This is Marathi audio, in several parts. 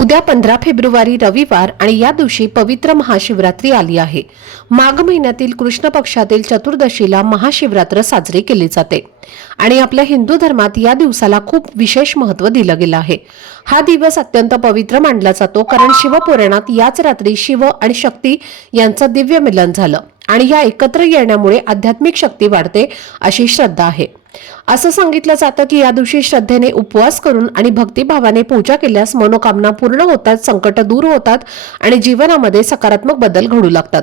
उद्या पंधरा फेब्रुवारी रविवार आणि या दिवशी पवित्र महाशिवरात्री आली आहे. माघ महिन्यातील कृष्ण पक्षातील चतुर्दशीला महाशिवरात्र साजरी केली जाते. आणि आपल्या हिंदू धर्मात या दिवसाला खूप विशेष महत्त्व दिलं गेलं आहे. हा दिवस अत्यंत पवित्र मानला जातो कारण शिवपुराणात याच रात्री शिव आणि शक्ती यांचं दिव्य मिलन झालं. आणि या एकत्र येण्यामुळे आध्यात्मिक शक्ती वाढते अशी श्रद्धा आहे. असं सांगितलं जातं की या दिवशी श्रद्धेने उपवास करून आणि भक्तिभावाने पूजा केल्यास मनोकामना पूर्ण होतात संकट दूर होतात आणि जीवनामध्ये सकारात्मक बदल घडू लागतात.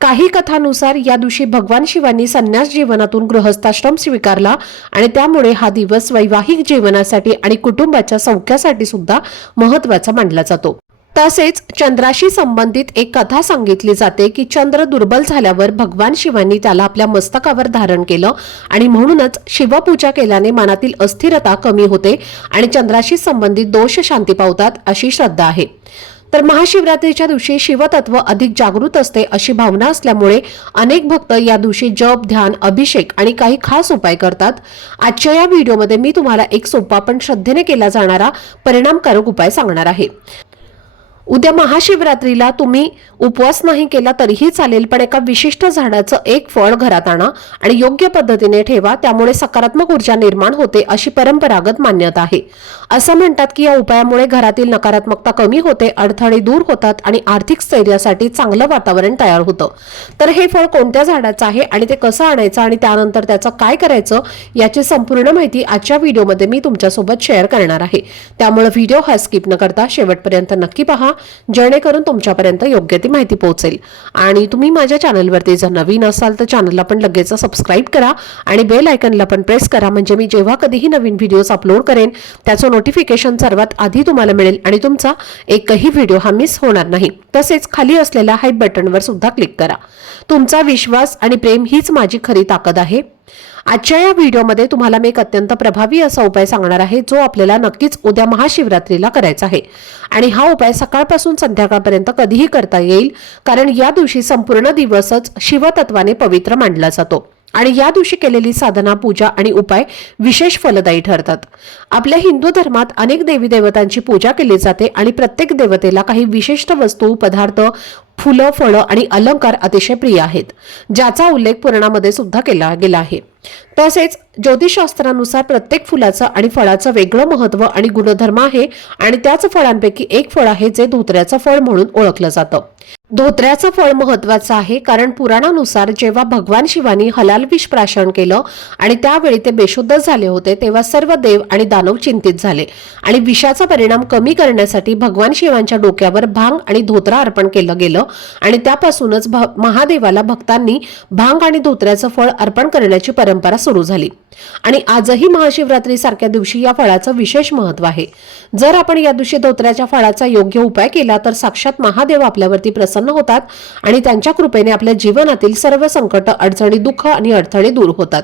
काही कथानुसार या दिवशी भगवान शिवांनी संन्यास जीवनातून गृहस्थाश्रम स्वीकारला आणि त्यामुळे हा दिवस वैवाहिक जीवनासाठी आणि कुटुंबाच्या सौख्यासाठी सुद्धा महत्त्वाचा मानला जातो. तसेच चंद्राशी संबंधित एक कथा सांगितली जाते की चंद्र दुर्बल झाल्यावर भगवान शिवांनी त्याला आपल्या मस्तकावर धारण केलं आणि म्हणूनच शिवपूजा केल्याने मनातील अस्थिरता कमी होते आणि चंद्राशी संबंधित दोष शांती पावतात अशी श्रद्धा आहे. तर महाशिवरात्रीच्या दिवशी शिवतत्व अधिक जागृत असते अशी भावना असल्यामुळे अनेक भक्त या दिवशी जप ध्यान अभिषेक आणि काही खास उपाय करतात. आजच्या या व्हिडिओमध्ये मी तुम्हाला एक सोपा पण श्रद्धेने केला जाणारा परिणामकारक उपाय सांगणार आहे. उद्या महाशिवरात्रीला तुम्ही उपवास नाही केला तरीही चालेल पण एका विशिष्ट झाडाचं एक फळ घरात आणा आणि योग्य पद्धतीने ठेवा त्यामुळे सकारात्मक ऊर्जा निर्माण होते अशी परंपरागत मान्यता आहे. असं म्हणतात की या उपायामुळे घरातील नकारात्मकता कमी होते अडथळे दूर होतात आणि आर्थिक स्थैर्यासाठी चांगलं वातावरण तयार होतं. तर हे फळ कोणत्या झाडाचं आहे आणि ते कसं आणायचं आणि त्यानंतर त्याचं काय करायचं याची संपूर्ण माहिती आजच्या व्हिडिओमध्ये मी तुमच्यासोबत शेअर करणार आहे. त्यामुळे व्हिडिओ हा स्किप न करता शेवटपर्यंत नक्की पहा. जेणेकरून तुमच्यापर्यंत योग्य ती माहिती पोहोचेल. आणि तुम्ही माझ्या चॅनलवरती जर नवीन असाल तर चॅनलला पण लगेच सबस्क्राईब करा आणि बेल आयकनला पण प्रेस करा. म्हणजे मी जेव्हा कधीही नवीन व्हिडिओज अपलोड करेन त्याचं नोटिफिकेशन सर्वात आधी तुम्हाला मिळेल आणि तुमचा एकही व्हिडिओ हा मिस होणार नाही. तसेच खाली असलेल्या हाईप बटनवर सुद्धा क्लिक करा. तुमचा विश्वास आणि प्रेम हीच माझी खरी ताकद आहे. आजच्या या व्हिडिओमध्ये तुम्हाला मी एक अत्यंत प्रभावी असा उपाय सांगणार आहे जो आपल्याला नक्कीच उद्या महाशिवरात्रीला करायचा आहे. आणि हा उपाय सकाळपासून संध्याकाळपर्यंत कधीही करता येईल कारण या दिवशी संपूर्ण दिवसच शिवतत्वाने पवित्र मानला जातो. आणि या दिवशी केलेली साधना पूजा आणि उपाय विशेष फलदायी ठरतात. आपल्या हिंदू धर्मात अनेक देवी देवतांची पूजा केली जाते आणि प्रत्येक देवतेला काही विशिष्ट वस्तू पदार्थ फुलं फळं आणि अलंकार अतिशय प्रिय आहेत ज्याचा उल्लेख पुराणामध्ये सुद्धा केला गेला आहे. तसेच ज्योतिषशास्त्रानुसार प्रत्येक फुलाचं आणि फळाचं वेगळं महत्त्व आणि गुणधर्म आहे आणि त्याच फळांपैकी एक फळ आहे जे धोत्र्याचं फळ म्हणून ओळखलं जातं. धोत्र्याचं फळ महत्वाचं आहे कारण पुराणानुसार जेव्हा भगवान शिवानी हलाल विष प्राशन केलं आणि त्यावेळी ते बेशुद्ध झाले होते तेव्हा सर्व देव आणि दानव चिंतित झाले. आणि विषाचा परिणाम कमी करण्यासाठी भगवान शिवांच्या डोक्यावर भांग आणि धोत्रा अर्पण केलं गेलं आणि त्यापासूनच भ- महादेवाला भक्तांनी भांग आणि धोत्र्याचं फळ अर्पण करण्याची परंपरा सुरू झाली. आणि आजही महाशिवरात्री सारख्या दिवशी या फळाचं विशेष महत्त्व आहे. जर आपण या दिवशी धोत्र्याच्या फळाचा योग्य उपाय केला तर साक्षात महादेव आपल्यावरती प्रसन्न होतात आणि त्यांच्या कृपेने आपल्या जीवनातील सर्व संकट अडचणी दुःख आणि अडथळे दूर होतात.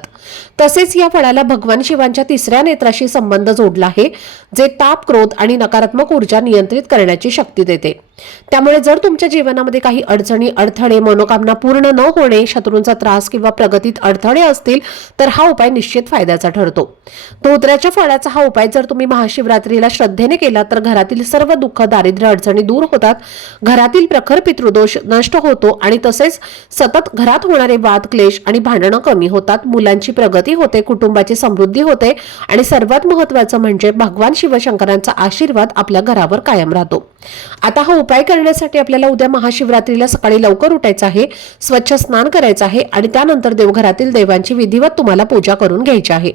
तसेच या फळाला भगवान शिवांच्या तिसऱ्या नेत्राशी संबंध जोडला आहे जे ताप क्रोध आणि नकारात्मक ऊर्जा नियंत्रित करण्याची शक्ती देते. त्यामुळे जर तुमच्या जीवनामध्ये काही अडचणी अडथळे मनोकामना पूर्ण न होणे शत्रूंचा त्रास किंवा प्रगतीत अडथळे असतील तर हा उपाय निश्चित फायद्याचा ठरतो. धोत्र्याच्या फळाचा हा उपाय जर तुम्ही महाशिवरात्रीला श्रद्धेने केला तर घरातील सर्व दुःख दारिद्र्य अडचणी दूर होतात. घरातील प्रखर पितृदोष नष्ट होतो आणि तसेच सतत घरात होणारे वाद क्लेश आणि भांडणं कमी होतात. मुलांची प्रगती होते कुटुंबाची समृद्धी होते आणि सर्वात महत्वाचं म्हणजे भगवान शिवशंकरांचा आशीर्वाद आपल्या घरावर कायम राहतो. आता हा उपाय करण्यासाठी आपल्याला उद्या महाशिवरात्रीला सकाळी लवकर उठायचं आहे स्वच्छ स्नान करायचं आहे आणि त्यानंतर देवघरातील देवांची विधिवत तुम्हाला पूजा करून घ्यायची आहे.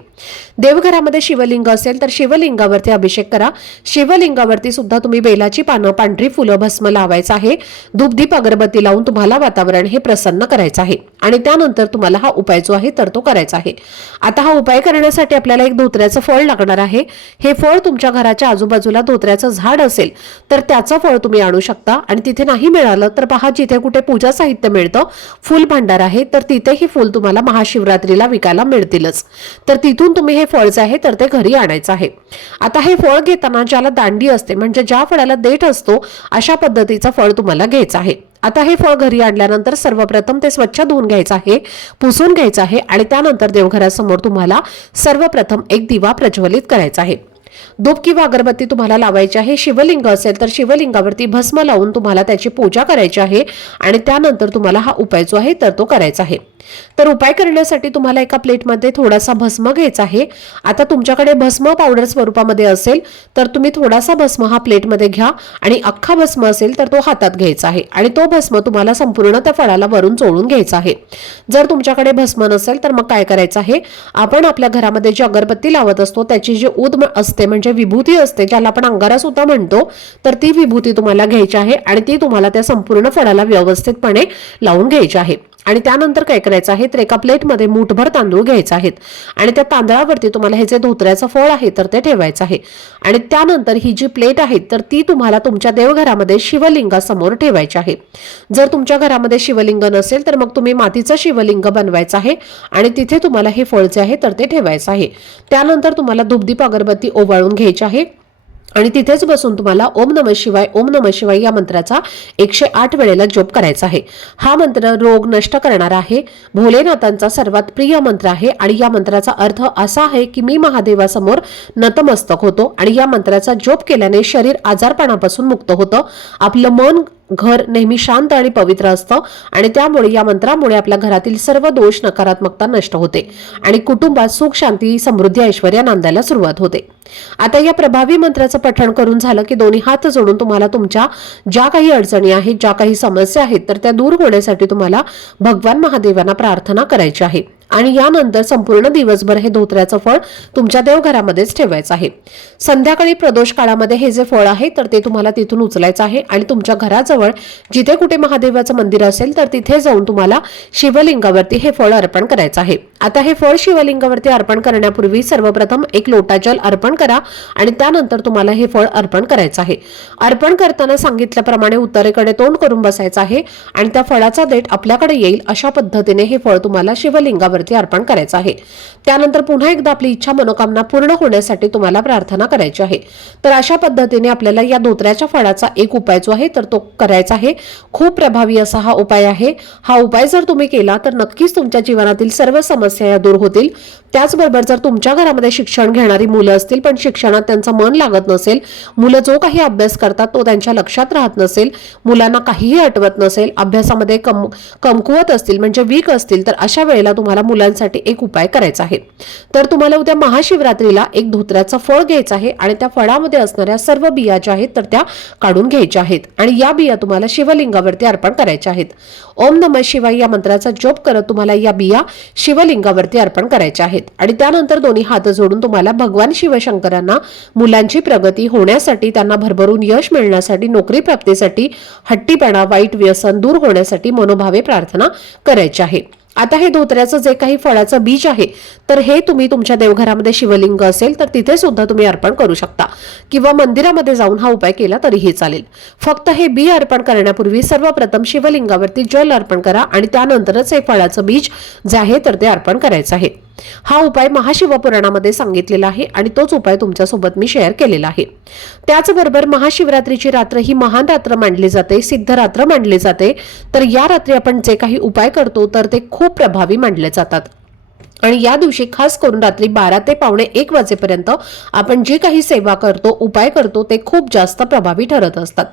देवघरामध्ये शिवलिंग असेल तर शिवलिंगावरती अभिषेक करा. शिवलिंगावरती सुद्धा तुम्ही बेलाची पानं पांढरी फुलं भस्म लावायचं आहे. धूपदीप अगरबत्ती लावून तुम्हाला वातावरण हे प्रसन्न करायचं आहे. आणि त्यानंतर तुम्हाला हा उपाय जो आहे तर तो करायचा आहे. आता हा उपाय करण्यासाठी आपल्याला एक धोत्र्याचं फळ लागणार आहे. हे फळ तुमच्या घराच्या आजूबाजूला धोत्र्याचं झाड असेल तर त्याचं फळ तुम्ही आणू शकता. आणि तिथे नाही मिळालं तर पहा जिथे कुठे पूजा साहित्य मिळतं फुल भांडार आहे तर तिथेही फुल तुम्हाला महाशिवरात्रीला विकायला मिळतीलच. तर तिथून तुम्ही हे फळ जे आहे तर ते घरी आणायचं आहे. आता हे फळ घेताना ज्याला दांडी असते म्हणजे ज्या फळाला देठ असतो अशा पद्धतीचं फळ तुम्हाला घ्यायचं आहे. आता हे फळ घरी आणल्यानंतर सर्वप्रथम ते स्वच्छ धुवून घ्यायचं आहे पुसून घ्यायचं आहे आणि त्यानंतर देवघरासमोर तुम्हाला सर्वप्रथम एक दिवा प्रज्वलित करायचा आहे. धूप किंवा अगरबत्ती तुम्हाला लावायची आहे शिवलिंग असेल तर शिवलिंगावरती भस्म लावून तुम्हाला त्याची पूजा करायची आहे आणि त्यानंतर तुम्हाला हा उपाय जो आहे तर तो करायचा आहे. तर उपाय करण्यासाठी तुम्हाला एका प्लेटमध्ये थोडासा भस्म घ्यायचा आहे. आता तुमच्याकडे भस्म पावडर स्वरूपामध्ये असेल तर तुम्ही थोडासा भस्म हा प्लेटमध्ये घ्या आणि अख्खा भस्म असेल तर तो हातात घ्यायचा आहे आणि तो भस्म तुम्हाला संपूर्ण त्या फळाला वरून चोळून घ्यायचा आहे. जर तुमच्याकडे भस्म नसेल तर मग काय करायचं आहे? आपण आपल्या घरामध्ये जी अगरबत्ती लावत असतो त्याची जी उद असते असते म्हणजे विभूती असते ज्याला आपण अंगारा सुद्धा म्हणतो तर ती विभूती तुम्हाला घ्यायची आहे आणि ती तुम्हाला त्या संपूर्ण फळाला व्यवस्थितपणे लावून घ्यायची आहे. आणि त्यानंतर काय करायचं आहे? तर एका प्लेटमध्ये मूठभर तांदूळ घ्यायचे आहेत. आणि त्या तांदळावरती तुम्हाला हे जे धोत्र्याचं फळ आहे तर ते ठेवायचं आहे. आणि त्यानंतर ही जी प्लेट आहे तर ती तुम्हाला तुमच्या देवघरामध्ये शिवलिंगासमोर ठेवायची आहे. जर तुमच्या घरामध्ये शिवलिंग नसेल तर मग तुम्ही मातीचं शिवलिंग बनवायचं आहे आणि तिथे तुम्हाला हे फळ जे आहे तर ते ठेवायचं आहे. त्यानंतर तुम्हाला धूपदीप अगरबत्ती ओवाळून घ्यायची आहे. आणि तिथेच बसून तुम्हाला ओम नम शिवाय ओम नम शिवाय या मंत्राचा एकशे आठ वेळेला जप करायचा आहे. हा मंत्र रोग नष्ट करणारा आहे. भोलेनाथांचा सर्वात प्रिय मंत्र आहे आणि या मंत्राचा अर्थ असा आहे की मी महादेवासमोर नतमस्तक होतो आणि या मंत्राचा जप केल्याने शरीर आजारपणापासून मुक्त होतं. आपलं मन घर नेहमी शांत आणि पवित्र असतं आणि त्यामुळे या मंत्रामुळे आपल्या घरातील सर्व दोष नकारात्मकता नष्ट होते आणि कुटुंबात सुख शांती समृद्धी ऐश्वर्या नांदायला सुरुवात होते. आता या प्रभावी मंत्राचं पठण करून झालं की दोन्ही हात जोडून तुम्हाला तुमच्या ज्या काही अडचणी आहेत ज्या काही समस्या आहेत तर त्या दूर होण्यासाठी तुम्हाला भगवान महादेवांना प्रार्थना करायची आहे. आणि यानंतर संपूर्ण दिवसभर हे धोत्र्याचं फळ तुमच्या देवघरामध्येच ठेवायचं आहे. संध्याकाळी प्रदोष काळामध्ये हे जे फळ आहे तर ते तुम्हाला तिथून उचलायचं आहे आणि तुमच्या घराजवळ जिथे कुठे महादेवाचं मंदिर असेल तर तिथे जाऊन तुम्हाला शिवलिंगावरती हे फळ अर्पण करायचं आहे. आता हे फळ शिवलिंगावरती अर्पण करण्यापूर्वी सर्वप्रथम एक लोटा जल अर्पण करा आणि त्यानंतर तुम्हाला हे फळ अर्पण करायचं आहे. अर्पण करताना सांगितल्याप्रमाणे उत्तरेकडे तोंड करून बसायचं आहे आणि त्या फळाचा देठ आपल्याकडे येईल अशा पद्धतीने हे फळ तुम्हाला शिवलिंगावरती अर्पण करायचं आहे. त्यानंतर पुन्हा एकदा आपली इच्छा मनोकामना पूर्ण होण्यासाठी तुम्हाला प्रार्थना करायची आहे. तर अशा पद्धतीने आपल्याला या धोत्र्याच्या फळाचा एक उपाय जो आहे तर तो करायचा आहे. खूप प्रभावी असा हा उपाय आहे. हा उपाय जर तुम्ही केला तर नक्कीच तुमच्या जीवनातील सर्व समस्या या दूर होतील. त्याचबरोबर जर तुमच्या घरामध्ये शिक्षण घेणारी मुलं असतील पण शिक्षणात त्यांचं मन लागत नसेल मुलं जो काही अभ्यास करतात तो त्यांच्या लक्षात राहत नसेल मुलांना काहीही आठवत नसेल अभ्यासामध्ये कम कमकुवत असतील म्हणजे वीक असतील तर अशा वेळेला तुम्हाला मुलांसाठी एक उपाय करायचा आहे. तर तुम्हाला उद्या महाशिवरात्रीला एक धोत्र्याचं फळ घ्यायचं आहे आणि त्या फळामध्ये असणाऱ्या सर्व बिया ज्या आहेत तर त्या काढून घ्यायच्या आहेत आणि या बिया तुम्हाला शिवलिंगावरती अर्पण करायच्या आहेत. ओम नम शिवाय या मंत्राचा जप करत तुम्हाला या बिया शिवलिंगावरती अर्पण करायच्या आहेत. आणि त्यानंतर दोन्ही हात जोडून तुम्हाला भगवान शिवशंकर शंकरांना मुलांची प्रगती होण्यासाठी त्यांना भरभरून यश मिळण्यासाठी नोकरी प्राप्तीसाठी हट्टीपणा वाईट व्यसन दूर होण्यासाठी मनोभावे प्रार्थना करायची आहे. आता हे धोत्र्याचं जे काही फळाचं बीज आहे तर हे तुम्ही तुमच्या देवघरामध्ये शिवलिंग असेल तर तिथे सुद्धा तुम्ही अर्पण करू शकता. किंवा मंदिरामध्ये जाऊन हा उपाय केला तरीही चालेल. फक्त हे बी अर्पण करण्यापूर्वी सर्वप्रथम शिवलिंगावरती जल अर्पण करा आणि त्यानंतरच हे फळाचं बीज जे आहे तर ते अर्पण करायचं आहे. हा उपाय महाशिवपुराणामध्ये सांगितलेला आहे आणि तोच उपाय तुमच्यासोबत मी शेअर केलेला आहे. त्याचबरोबर महाशिवरात्रीची रात्र ही महान रात्र मानली जाते सिद्ध रात्र मानली जाते. तर या रात्री आपण जे काही उपाय करतो तर ते खूप प्रभावी मानले जातात. आणि या दिवशी खास करून रात्री बारा ते पावणे एक वाजेपर्यंत आपण जे काही सेवा करतो उपाय करतो ते खूप जास्त प्रभावी ठरत असतात.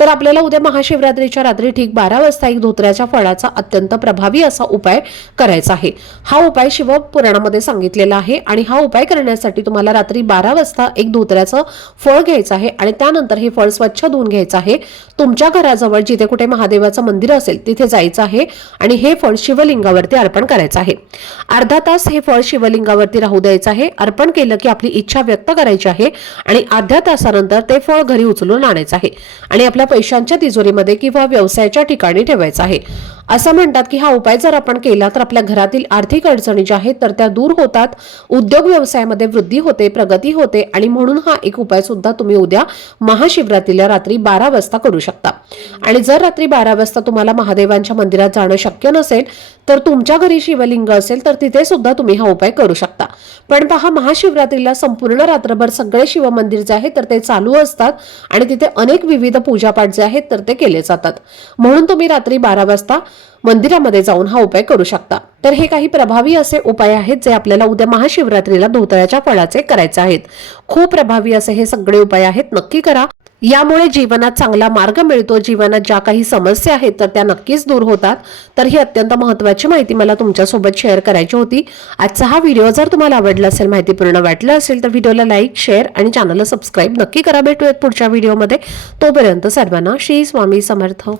तर आपल्याला उद्या महाशिवरात्रीच्या रात्री ठीक बारा वाजता एक धोत्र्याच्या फळाचा अत्यंत प्रभावी असा उपाय करायचा आहे. हा उपाय शिवपुराणामध्ये सांगितलेला आहे आणि हा उपाय करण्यासाठी तुम्हाला रात्री बारा वाजता एक धोत्र्याचं फळ घ्यायचं आहे आणि त्यानंतर हे फळ स्वच्छ धुवून घ्यायचं आहे. तुमच्या घराजवळ जिथे कुठे महादेवाचं मंदिर असेल तिथे जायचं आहे आणि हे फळ शिवलिंगावरती अर्पण करायचं आहे. अर्धा अर्धा तास हे फळ शिवलिंगावरती राहू द्यायचं आहे. अर्पण केलं की आपली इच्छा व्यक्त करायची आहे आणि अर्ध्या तासानंतर ते फळ घरी उचलून आणायचं आहे आणि आपल्या पैशांच्या तिजोरीमध्ये किंवा व्यवसायाच्या ठिकाणी ठेवायचं आहे. असं म्हणतात की हा उपाय जर आपण केला तर आपल्या घरातील आर्थिक अडचणी ज्या आहेत तर त्या दूर होतात. उद्योग व्यवसायामध्ये वृद्धी होते प्रगती होते आणि म्हणून हा एक उपाय सुद्धा तुम्ही उद्या महाशिवरात्रीला रात्री बारा वाजता करू शकता. आणि जर रात्री बारा वाजता तुम्हाला महादेवांच्या मंदिरात जाणं शक्य नसेल तर तुमच्या घरी शिवलिंग असेल तर तिथे सुद्धा तुम्ही हा उपाय करू शकता. पण पहा महाशिवरात्रीला संपूर्ण रात्रभर सगळे शिवमंदिर जे आहे तर ते चालू असतात आणि तिथे अनेक विविध पूजापाठ जे आहेत तर ते केले जातात. म्हणून तुम्ही रात्री बारा वाजता मंदिरामध्ये जाऊन हा उपाय करू शकता. तर हे काही प्रभावी असे उपाय आहेत जे आपल्याला उद्या महाशिवरात्रीला धोतळ्याच्या फळाचे करायचे आहेत. खूप प्रभावी असे हे सगळे उपाय आहेत नक्की करा. यामुळे जीवनात चांगला मार्ग मिळतो. जीवनात ज्या काही समस्या आहेत तर त्या नक्कीच दूर होतात. तर ही अत्यंत महत्वाची माहिती मला तुमच्यासोबत शेअर करायची होती. आजचा हा व्हिडिओ जर तुम्हाला आवडला असेल माहितीपूर्ण वाटलं असेल तर व्हिडिओला लाईक शेअर आणि चॅनलला सबस्क्राईब नक्की करा. भेटूयात पुढच्या व्हिडिओमध्ये. तोपर्यंत सर्वांना श्री स्वामी समर्थ.